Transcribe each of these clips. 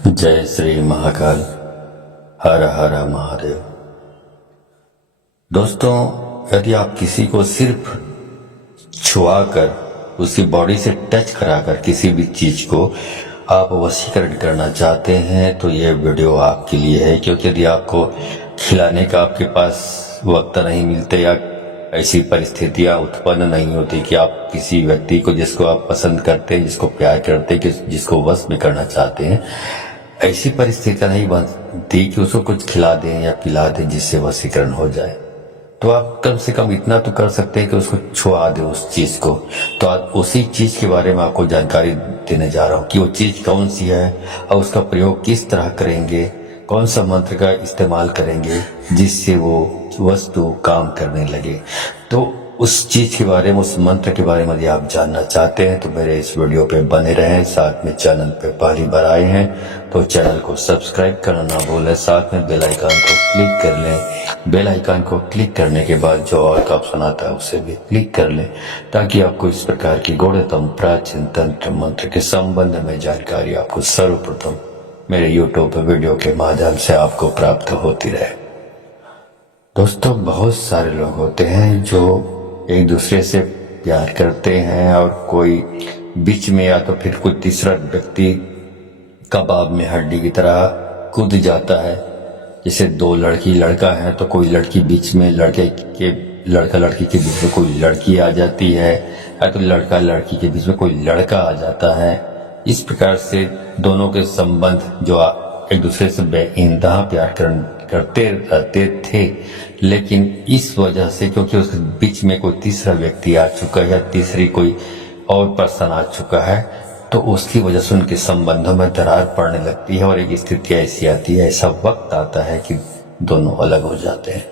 जय श्री महाकाल। हर हर महादेव। दोस्तों, यदि आप किसी को सिर्फ छुआकर, उसकी बॉडी से टच कराकर किसी भी चीज को आप वशीकरण करना चाहते हैं तो ये वीडियो आपके लिए है। क्योंकि यदि आपको खिलाने का आपके पास वक्त नहीं मिलते या ऐसी परिस्थितियां उत्पन्न नहीं होती कि आप किसी व्यक्ति को, जिसको आप पसंद करते हैं, जिसको प्यार करते हैं, जिसको वश में करना चाहते हैं, ऐसी परिस्थितियां नहीं बनती कि उसको कुछ खिला दें या पिला दें जिससे वशीकरण हो जाए, तो आप कम से कम इतना तो कर सकते हैं कि उसको छुआ दें उस चीज को। तो आज उसी चीज के बारे में आपको जानकारी देने जा रहा हूँ कि वो चीज कौन सी है और उसका प्रयोग किस तरह करेंगे, कौन सा मंत्र का इस्तेमाल करेंगे जिससे वो वस्तु काम करने लगे। तो उस चीज के बारे में, उस मंत्र के बारे में यदि आप जानना चाहते हैं तो मेरे इस वीडियो पे बने रहें। साथ में चैनल पे पहली बार आए हैं तो चैनल को सब्सक्राइब करना ना भूलें। साथ में बेल आइकन को क्लिक कर लें। बेल आइकन को क्लिक करने के बाद जो और का ऑप्शन आता है उसे भी क्लिक कर लें, ताकि आपको इस प्रकार की गूढ़तम प्राचीन तंत्र मंत्र के संबंध में जानकारी आपको सर्वप्रथम मेरे यूट्यूब वीडियो के माध्यम से आपको प्राप्त होती रहे। दोस्तों, बहुत सारे लोग होते हैं जो एक दूसरे से प्यार करते हैं और कोई बीच में या तो फिर कोई तीसरा व्यक्ति कबाब में हड्डी की तरह कूद जाता है। जैसे दो लड़की लड़का है तो कोई लड़की बीच में, लड़का लड़की के बीच में कोई लड़की आ जाती है, या तो लड़का लड़की के बीच में कोई लड़का आ जाता है। इस प्रकार से दोनों के संबंध जो एक दूसरे से बेइंतहा प्यार करते रहते थे, लेकिन इस वजह से, क्योंकि उसके बीच में कोई तीसरा व्यक्ति आ चुका है या तीसरी कोई और पर्सन आ चुका है, तो उसकी वजह से उनके संबंधों में दरार पड़ने लगती है और एक स्थिति ऐसी आती है, ऐसा वक्त आता है कि दोनों अलग हो जाते हैं।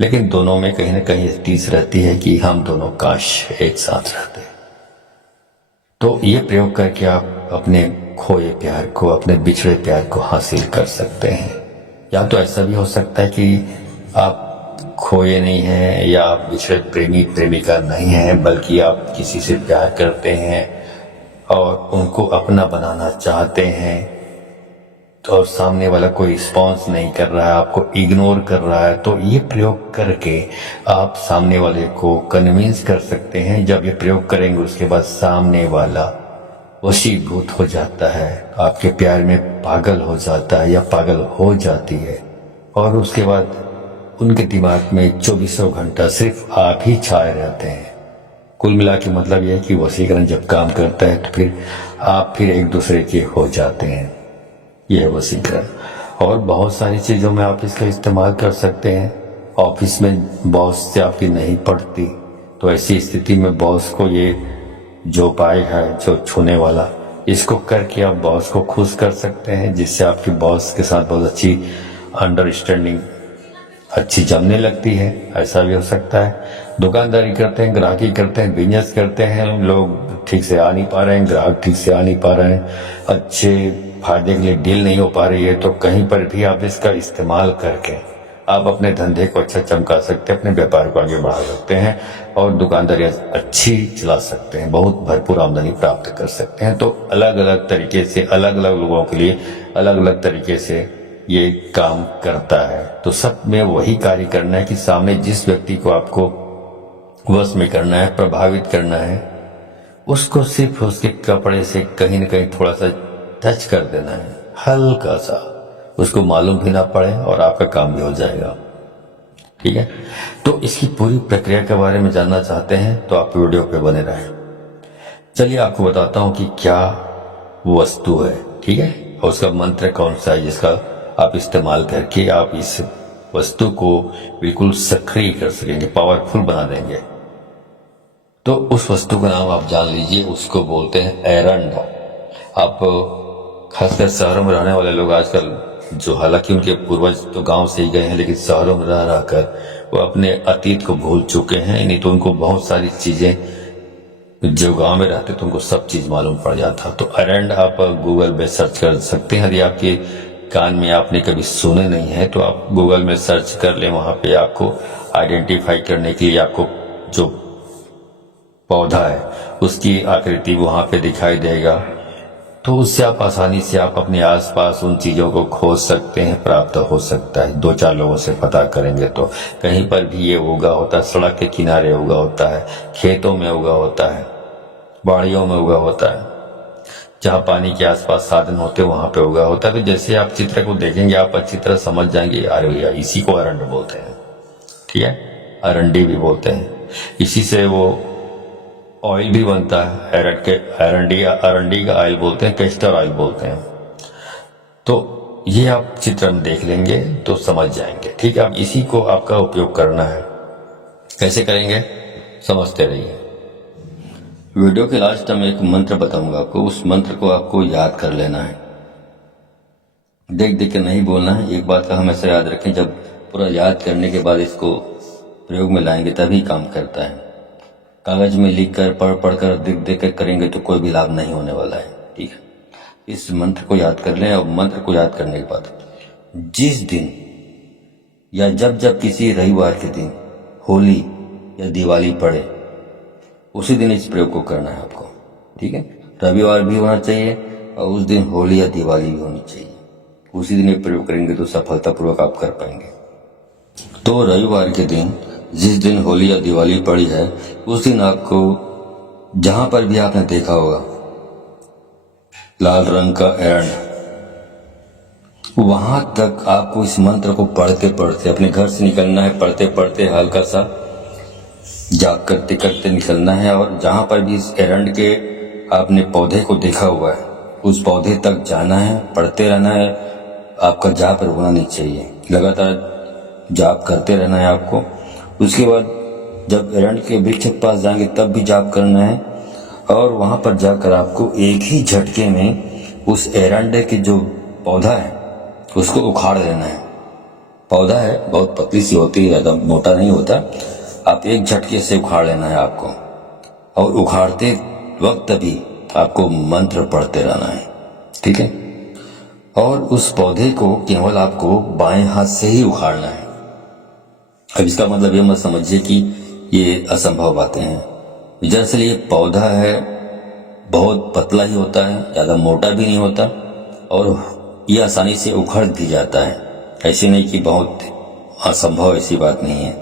लेकिन दोनों में कहीं ना कहीं चीज रहती है कि हम दोनों काश एक साथ रहते। तो ये प्रयोग करके आप अपने खोए प्यार को, अपने बिछड़े प्यार को हासिल कर सकते हैं। या तो ऐसा भी हो सकता है कि आप खोए नहीं हैं या आप बिछड़े प्रेमी प्रेमिका नहीं हैं, बल्कि आप किसी से प्यार करते हैं और उनको अपना बनाना चाहते हैं, तो और सामने वाला कोई रिस्पॉन्स नहीं कर रहा है, आपको इग्नोर कर रहा है, तो ये प्रयोग करके आप सामने वाले को कन्विंस कर सकते हैं। जब ये प्रयोग करेंगे उसके बाद सामने वाला वशीभूत हो जाता है, आपके प्यार में पागल हो जाता है या पागल हो जाती है, और उसके बाद उनके दिमाग में 24 घंटा सिर्फ आप ही छाए रहते हैं। कुल मिला के मतलब यह है कि वशीकरण जब काम करता है तो फिर आप एक दूसरे के हो जाते हैं। यह है वशीकरण। और बहुत सारी चीजों में आप इसका इस्तेमाल कर सकते हैं। ऑफिस में बॉस से आपकी नहीं पड़ती, तो ऐसी स्थिति में बॉस को ये जो उपाय है, जो छूने वाला, इसको करके आप बॉस को खुश कर सकते हैं, जिससे आपकी बॉस के साथ बहुत अच्छी अंडरस्टैंडिंग अच्छी जमने लगती है। ऐसा भी हो सकता है। दुकानदारी करते हैं, ग्राहकी करते हैं, बिजनेस करते हैं, लोग ठीक से आ नहीं पा रहे हैं, ग्राहक ठीक से आ नहीं पा रहे हैं, अच्छे फायदे के लिए डील नहीं हो पा रही है, तो कहीं पर भी आप इसका इस्तेमाल करके आप अपने धंधे को अच्छा चमका सकते हैं, अपने व्यापार को आगे बढ़ा सकते हैं और दुकानदारी अच्छी चला सकते हैं, बहुत भरपूर आमदनी प्राप्त कर सकते हैं। तो अलग अलग तरीके से, अलग अलग लोगों के लिए अलग अलग तरीके से ये काम करता है। तो सब में वही कार्य करना है कि सामने जिस व्यक्ति को आपको वश में करना है, प्रभावित करना है, उसको सिर्फ उसके कपड़े से कहीं न कहीं थोड़ा सा टच कर देना है, हल्का सा, उसको मालूम भी ना पड़े और आपका काम भी हो जाएगा। ठीक है। तो इसकी पूरी प्रक्रिया के बारे में जानना चाहते हैं तो आप वीडियो पे बने रहें। चलिए आपको बताता हूं कि क्या वस्तु है। ठीक है। और उसका मंत्र कौन सा है जिसका आप इस्तेमाल करके आप इस वस्तु को बिल्कुल सक्रिय कर सकेंगे, पावरफुल बना देंगे। तो उस वस्तु का नाम आप जान लीजिए, उसको बोलते हैं एरंड। आप खासकर शहरों में रहने वाले लोग आजकल, जो हालांकि उनके पूर्वज तो गांव से ही गए हैं, लेकिन शहरों में रह रहकर वो अपने अतीत को भूल चुके हैं। नहीं तो उनको बहुत सारी चीजें, जो गांव में रहते तो उनको सब चीज मालूम पड़ जाता। तो एरंड आप गूगल में सर्च कर सकते हैं। यदि आपके कान में आपने कभी सुने नहीं है तो आप गूगल में सर्च कर लें। वहां पे आपको आइडेंटिफाई करने के लिए आपको जो पौधा है उसकी आकृति वहां पे दिखाई देगा। तो उससे आप आसानी से आप अपने आसपास उन चीज़ों को खोज सकते हैं, प्राप्त हो सकता है। 2-4 लोगों से पता करेंगे तो कहीं पर भी ये उगा होता है, सड़क के किनारे उगा होता है, खेतों में उगा होता है, बाड़ियों में उगा होता है, जहाँ पानी के आसपास साधन होते हैं वहाँ पे उगा होता है। तो जैसे आप चित्र को देखेंगे आप अच्छी तरह समझ जाएंगे, अरे भैया इसी को अरंड बोलते हैं, ठीक है, अरंडी भी बोलते हैं। इसी से वो ऑयल भी बनता है, अरंडी का ऑयल बोलते हैं, कैस्टर ऑयल बोलते हैं। तो ये आप चित्र में देख लेंगे तो समझ जाएंगे, ठीक है। अब इसी को आपका उपयोग करना है, कैसे करेंगे समझते रहिए। वीडियो के लास्ट में एक मंत्र बताऊंगा आपको, उस मंत्र को आपको याद कर लेना है, देख देख के नहीं बोलना है। एक बात का हमेशा याद रखें, जब पूरा याद करने के बाद इसको प्रयोग में लाएंगे तभी काम करता है। कागज में लिख कर पढ़ कर देख देख कर करेंगे तो कोई भी लाभ नहीं होने वाला है, ठीक है। इस मंत्र को याद कर लें। और मंत्र को याद करने के बाद जिस दिन या जब जब किसी रविवार के दिन होली या दिवाली पड़े उसी दिन इस प्रयोग को करना है आपको, ठीक है। रविवार भी होना चाहिए और उस दिन होली या दिवाली भी होनी चाहिए, उसी दिन ये प्रयोग करेंगे तो सफलतापूर्वक आप कर पाएंगे। तो रविवार के दिन जिस दिन होली या दिवाली पड़ी है उस दिन आपको जहां पर भी आपने देखा होगा लाल रंग का एरंड, वहां तक आपको इस मंत्र को पढ़ते पढ़ते अपने घर से निकलना है, पढ़ते पढ़ते हल्का सा जाप करते करते निकलना है। और जहां पर भी इस एरंड के आपने पौधे को देखा हुआ है उस पौधे तक जाना है, पढ़ते रहना है। आपका जाप रुकना नहीं चाहिए, लगातार जाप करते रहना है आपको। उसके बाद जब एरंड के वृक्ष के पास जाएंगे तब भी जाप करना है और वहां पर जाकर आपको एक ही झटके में उस एरंड के जो पौधा है उसको उखाड़ देना है। पौधा है बहुत पतली सी होती है, ज्यादा मोटा नहीं होता, आप एक झटके से उखाड़ लेना है आपको। और उखाड़ते वक्त भी आपको मंत्र पढ़ते रहना है, ठीक है। और उस पौधे को केवल आपको बाएं हाथ से ही उखाड़ना है। अब इसका मतलब ये मत समझिए कि ये असंभव बातें हैं। दरअसल ये पौधा है बहुत पतला ही होता है, ज्यादा मोटा भी नहीं होता और ये आसानी से उखड़ भी जाता है। ऐसे नहीं कि बहुत असंभव, ऐसी बात नहीं है।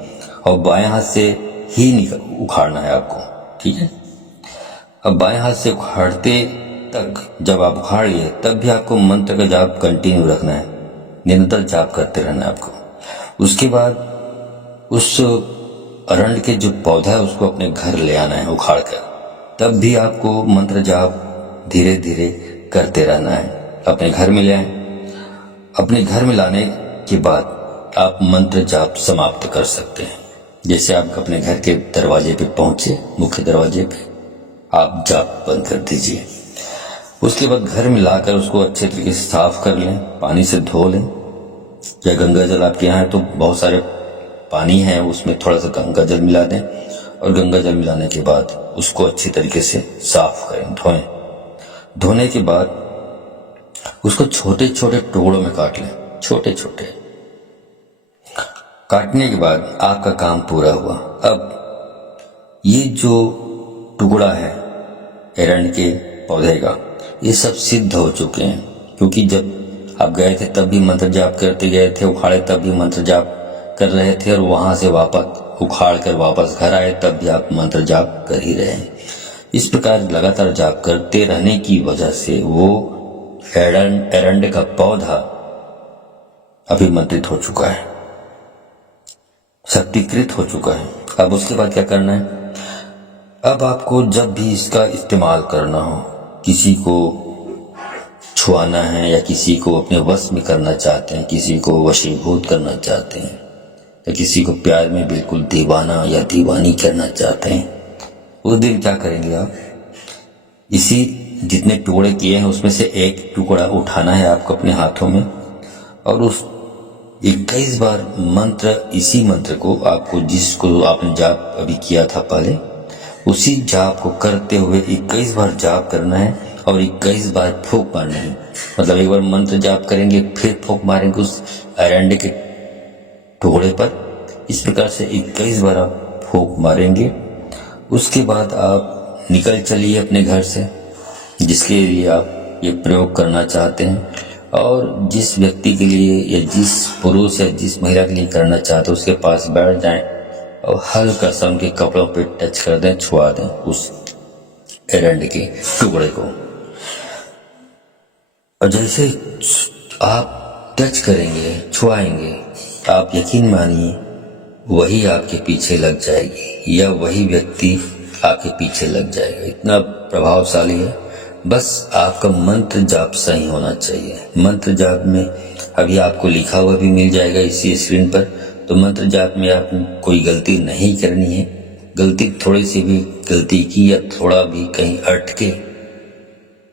और बाएं हाथ से ही उखाड़ना है आपको, ठीक है। अब बाएं हाथ से उखाड़ते तक जब आप उखाड़ लिए तब भी आपको मंत्र का जाप कंटिन्यू रखना है, निरंतर जाप करते रहना है आपको। उसके बाद उस अरंड के जो पौधा है उसको अपने घर ले आना है उखाड़ कर, तब भी आपको मंत्र जाप धीरे धीरे करते रहना है। अपने घर में ले आए, अपने घर में लाने के बाद आप मंत्र जाप समाप्त कर सकते हैं। जैसे आप अपने घर के दरवाजे पे पहुंचे, मुख्य दरवाजे पे आप जाप बंद कर दीजिए। उसके बाद घर में लाकर उसको अच्छे तरीके से साफ कर लें, पानी से धो लें, या गंगा जल आपके यहाँ है तो बहुत सारे पानी है उसमें थोड़ा सा गंगा जल मिला दें और गंगा जल मिलाने के बाद उसको अच्छी तरीके से साफ करें, धोएं। धोने के बाद उसको छोटे छोटे टुकड़ों में काट लें, छोटे छोटे। काटने के बाद आपका काम पूरा हुआ। अब ये जो टुकड़ा है एरंड के पौधे का, ये सब सिद्ध हो चुके हैं, क्योंकि जब आप गए थे तब भी मंत्र जाप करते गए थे, उखाड़े तब भी मंत्र जाप कर रहे थे, और वहां से वापस उखाड़ कर वापस घर आए तब भी आप मंत्र जाप कर ही रहे हैं। इस प्रकार लगातार जाप करते रहने की वजह से वो एरंड का पौधा अभिमंत्रित हो चुका है, शक्तिकृत हो चुका है। अब उसके बाद क्या करना है, अब आपको जब भी इसका इस्तेमाल करना हो, किसी को छुआना है या किसी को अपने वश में करना चाहते हैं, किसी को वशीभूत करना चाहते हैं, या किसी को प्यार में बिल्कुल दीवाना या दीवानी करना चाहते हैं, उस दिन क्या करेंगे आप, इसी जितने टुकड़े किए हैं उसमें से एक टुकड़ा उठाना है आपको अपने हाथों में, और उस 21 बार मंत्र, इसी मंत्र को आपको जिसको आपने जाप अभी किया था पहले, उसी जाप को करते हुए 21 बार जाप करना है और 21 बार फूंक मारना है। मतलब एक बार मंत्र जाप करेंगे फिर फूंक मारेंगे उस एरंड के टुकड़े पर। इस प्रकार से 21 बार आप फूंक मारेंगे। उसके बाद आप निकल चलिए अपने घर से, जिसके लिए आप ये प्रयोग करना चाहते हैं, और जिस व्यक्ति के लिए या जिस पुरुष या जिस महिला के लिए करना चाहते हैं उसके पास बैठ जाएं और हल्का सा उनके कपड़ों पे टच कर दें, छुआ दें उस एरंड के टुकड़े को। और जैसे आप टच करेंगे, छुआएंगे, आप यकीन मानिए वही आपके पीछे लग जाएगी या वही व्यक्ति आपके पीछे लग जाएगा। इतना प्रभावशाली है। बस आपका मंत्र जाप सही होना चाहिए। मंत्र जाप में अभी आपको लिखा हुआ भी मिल जाएगा इसी स्क्रीन पर। तो मंत्र जाप में आप कोई गलती नहीं करनी है। गलती थोड़ी सी भी गलती की या थोड़ा भी कहीं अटके,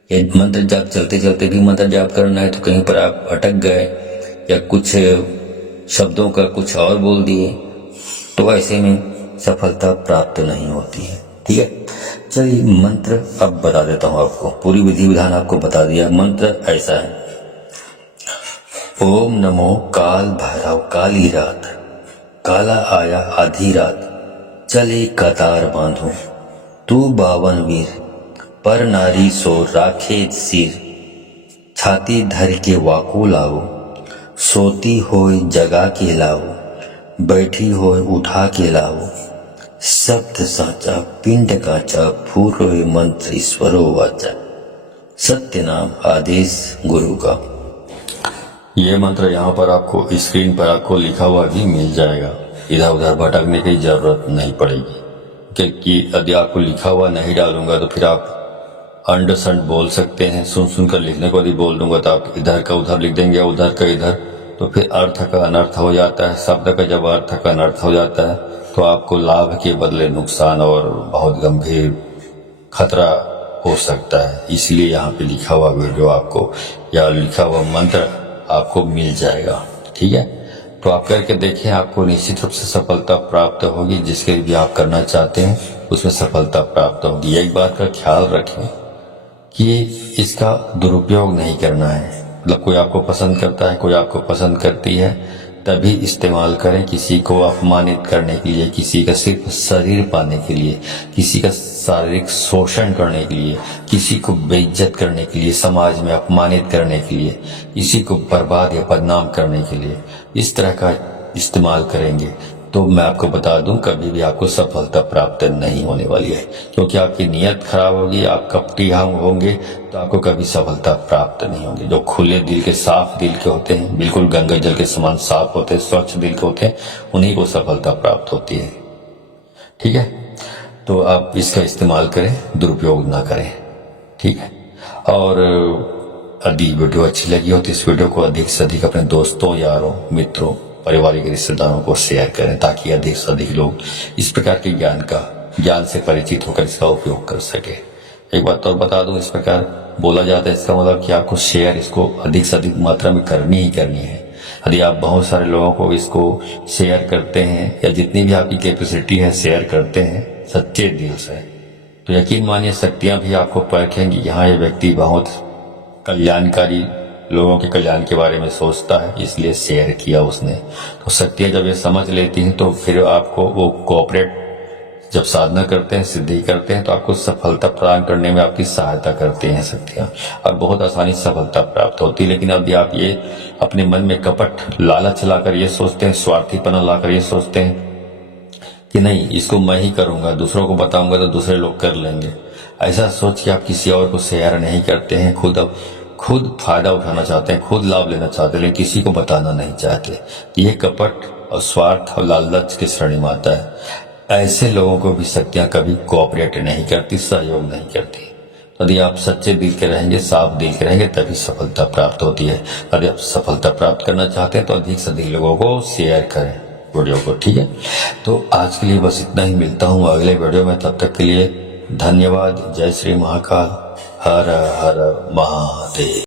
या मंत्र जाप चलते चलते भी मंत्र जाप करना है तो कहीं पर आप अटक गए या कुछ शब्दों का कुछ और बोल दिए, तो ऐसे में सफलता प्राप्त नहीं होती है। ठीक है, चलिए मंत्र अब बता देता हूँ आपको। पूरी विधि विधान आपको बता दिया। मंत्र ऐसा है, ओम नमो काल भैरव काली रात, काला आया आधी रात, चले कतार बांधो, तू बावन वीर, पर नारी सो राखे सिर, छाती धर के वाको लाओ, सोती होय जगा के लाओ, बैठी होय उठा के लाओ, शब्द साचा पिंड काचा, फूलोय मंत्र ईश्वरो वाचा, सत्य नाम आदेश गुरु का। ये मंत्र यहाँ पर आपको स्क्रीन पर आपको लिखा हुआ भी मिल जाएगा। इधर उधर भटकने की जरूरत नहीं पड़ेगी, क्योंकि यदि आपको लिखा हुआ नहीं डालूंगा तो फिर आप अंड संड बोल सकते हैं। सुन सुनकर लिखने को यदि बोल दूंगा तो आप इधर का उधर लिख देंगे, उधर का इधर, तो फिर अर्थ का अनर्थ हो जाता है। शब्द का जब अर्थ का अनर्थ हो जाता है तो आपको लाभ के बदले नुकसान और बहुत गंभीर खतरा हो सकता है। इसलिए यहाँ पे लिखा हुआ वीडियो आपको या लिखा हुआ मंत्र आपको मिल जाएगा। ठीक है, तो आप करके देखें, आपको निश्चित रूप से सफलता प्राप्त होगी। जिसके भी आप करना चाहते हैं उसमें सफलता प्राप्त होगी। एक बात का ख्याल रखें कि इसका दुरुपयोग नहीं करना है। मतलब कोई आपको पसंद करता है, कोई आपको पसंद करती है, तभी इस्तेमाल करें। किसी को अपमानित करने के लिए, किसी का सिर्फ शरीर पाने के लिए, किसी का शारीरिक शोषण करने के लिए, किसी को बेइज्जत करने के लिए, समाज में अपमानित करने के लिए, किसी को बर्बाद या बदनाम करने के लिए इस तरह का इस्तेमाल करेंगे तो मैं आपको बता दूं कभी भी आपको सफलता प्राप्त नहीं होने वाली है। क्योंकि आपकी नीयत खराब होगी, आप कपटी होंगे तो आपको कभी सफलता प्राप्त नहीं होगी। जो खुले दिल के, साफ दिल के होते हैं, बिल्कुल गंगा जल के समान साफ होते हैं, स्वच्छ दिल के होते हैं, उन्हीं को सफलता प्राप्त होती है। ठीक है, तो आप इसका इस्तेमाल करें, दुरुपयोग ना करें। ठीक है, और यदि वीडियो अच्छी लगी हो तो इस वीडियो को अधिक से अधिक अपने दोस्तों, यारों, मित्रों, पारिवारिक रिश्तेदारों को शेयर करें ताकि अधिक से अधिक लोग इस प्रकार के ज्ञान से परिचित होकर इसका उपयोग कर सके। एक बात और बता दूं, इस प्रकार बोला जाता है, इसका मतलब कि आपको शेयर इसको अधिक से अधिक मात्रा में करनी ही करनी है। यदि आप बहुत सारे लोगों को इसको शेयर करते हैं या जितनी भी आपकी कैपेसिटी है शेयर करते हैं सच्चे दिल से, तो यकीन मानिए शक्तियां भी आपको परखेंगी। यहाँ ये व्यक्ति बहुत कल्याणकारी, लोगों के कल्याण के बारे में सोचता है, इसलिए शेयर किया उसने। तो शक्तियां जब ये समझ लेती हैं तो फिर आपको वो कोऑपरेट, जब साधना करते हैं, सिद्धि करते हैं, तो आपको सफलता प्रदान करने में आपकी सहायता करती हैं शक्तियां, और बहुत आसानी से सफलता प्राप्त होती है। लेकिन यदि आप ये अपने मन में कपट, लालच लाकर ये सोचते हैं, स्वार्थीपना लाकर ये सोचते हैं कि नहीं इसको मैं ही करूंगा, दूसरों को बताऊंगा तो दूसरे लोग कर लेंगे, ऐसा सोच के आप किसी और को शेयर नहीं करते हैं। खुद फायदा उठाना चाहते हैं, खुद लाभ लेना चाहते हैं, लेकिन किसी को बताना नहीं चाहते। ये कपट और स्वार्थ और लालच की श्रेणी में आता है। ऐसे लोगों को भी शक्तियां कभी कोऑपरेट नहीं करती, सहयोग नहीं करती। यदि आप सच्चे दिल के रहेंगे, साफ दिल के रहेंगे, तभी सफलता प्राप्त होती है। यदि आप सफलता प्राप्त करना चाहते हैं तो अधिक से अधिक लोगों को शेयर करें वीडियो को। ठीक है, तो आज के लिए बस इतना ही। मिलता हूँ अगले वीडियो में, तब तक के लिए धन्यवाद। जय श्री महाकाल, हर हर महादेव।